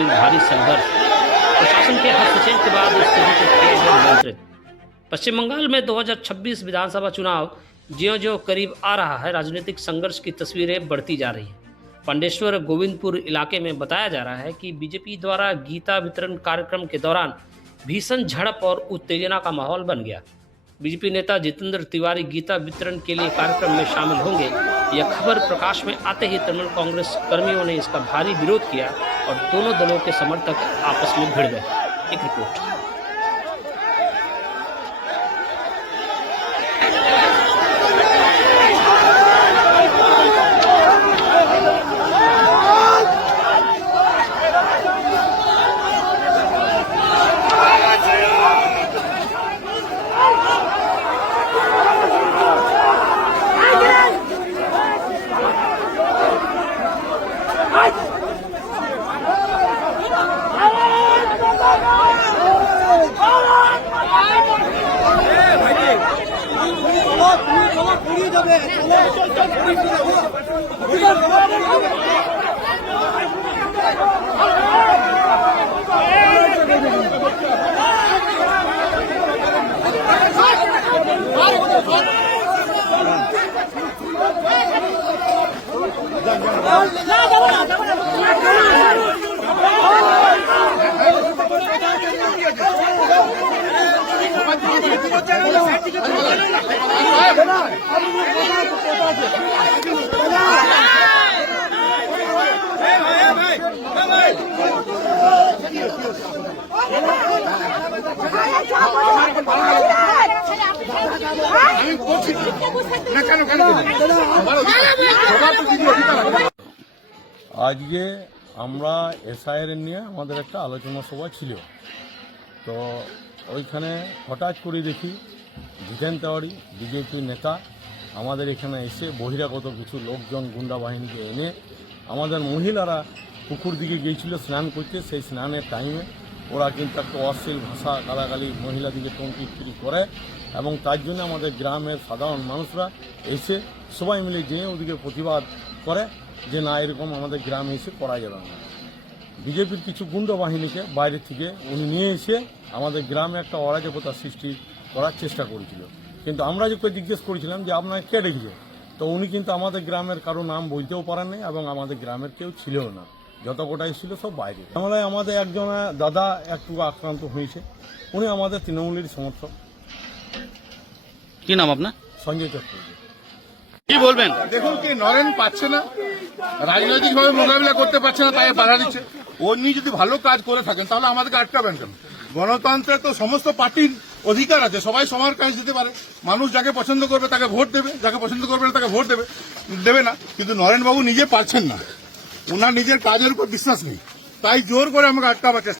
बीच भारी संघर्ष, प्रशासन के हस्तक्षेप के बाद स्थिति को किया गया नियंत्रित। पश्चिम बंगाल में 2026 विधानसभा चुनाव ज्यों-ज्यों करीब आ रहा है, राजनीतिक संघर्ष की तस्वीरें बढ़ती जा रही हैं। पांडेश्वर गोविंदपुर इलाके में बताया जा रहा है कि बीजेपी द्वारा गीता वितरण कार्यक्रम के दौरान भीषण झड़प और उत्तेजना का माहौल बन गया। बीजेपी नेता जितेंद्र तिवारी गीता वितरण के लिए कार्यक्रम में शामिल होंगे, यह खबर प्रकाश में आते ही तृणमूल कांग्रेस कर्मियों ने इसका भारी विरोध किया और दोनों दलों के समर्थक आपस में भिड़ गए। एक रिपोर्ट। আজকে আমরা এসআইআর নিয়ে আমাদের একটা আলোচনা সভা ছিল। তো ওইখানে হঠাৎ করে দেখি জিতেন তেওয়ারি বিজেপি নেতা আমাদের এখানে এসে বহিরাগত কিছু লোকজন গুন্ডা বাহিনীকে এনে আমাদের মহিলারা পুকুর দিকে গিয়েছিল স্নান করতে। সেই স্নানের টাইমে ওরা কিন্তু একটা অশ্লীল ভাষা গালাগালি মহিলাদিকে টঙ্কিটকিরি করে এবং তার জন্য আমাদের গ্রামের সাধারণ মানুষরা এসে সবাই মিলে যেয়ে ওদিকে প্রতিবাদ করে যে না, এরকম আমাদের গ্রামে এসে করা যাবে না। বিজেপির কিছু গুন্ডা বাহিনীকে বাইরে থেকে উনি নিয়ে এসে আমাদের গ্রামে একটা অরাজকতা সৃষ্টি করার চেষ্টা করেছিল। কিন্তু আমরা যে জিজ্ঞেস করেছিলাম যে আপনাকে কে ডেকেছে, তো উনি কিন্তু আমাদের গ্রামের কারো নাম বলতেও পারেন নাই এবং আমাদের গ্রামের কেউ ছিলও না, যত গোটাই ছিল সব বাইরে। আমাদের একজন দাদা একটু আক্রান্ত হয়েছে, উনি আমাদের তৃণমূলের সমর্থক। কি নাম আপনার? সঞ্জয় চক্রবর্তী। কি বলবেন? দেখুন, কি নরেন পাচ্ছে না, রাজনৈতিকভাবে মোকাবিলা করতে পারছে না, তাই বাধা দিচ্ছে। উনি যদি ভালো কাজ করে থাকেন তাহলে আমাদেরকে আটকাবেন কেন? গণতন্ত্রে তো সমস্ত পার্টির অধিকার আছে, সবাই সমান কাজ দিতে পারে। মানুষ যাকে পছন্দ করবে তাকে ভোট দেবে, যাকে পছন্দ করবে না তাকে ভোট দেবে না। কিন্তু নরেন বাবু নিজে পারছেন না, ওনার নিজের কাজের উপর বিশ্বাস নেই, তাই জোর করে আমাকে আটকাবার চেষ্টা।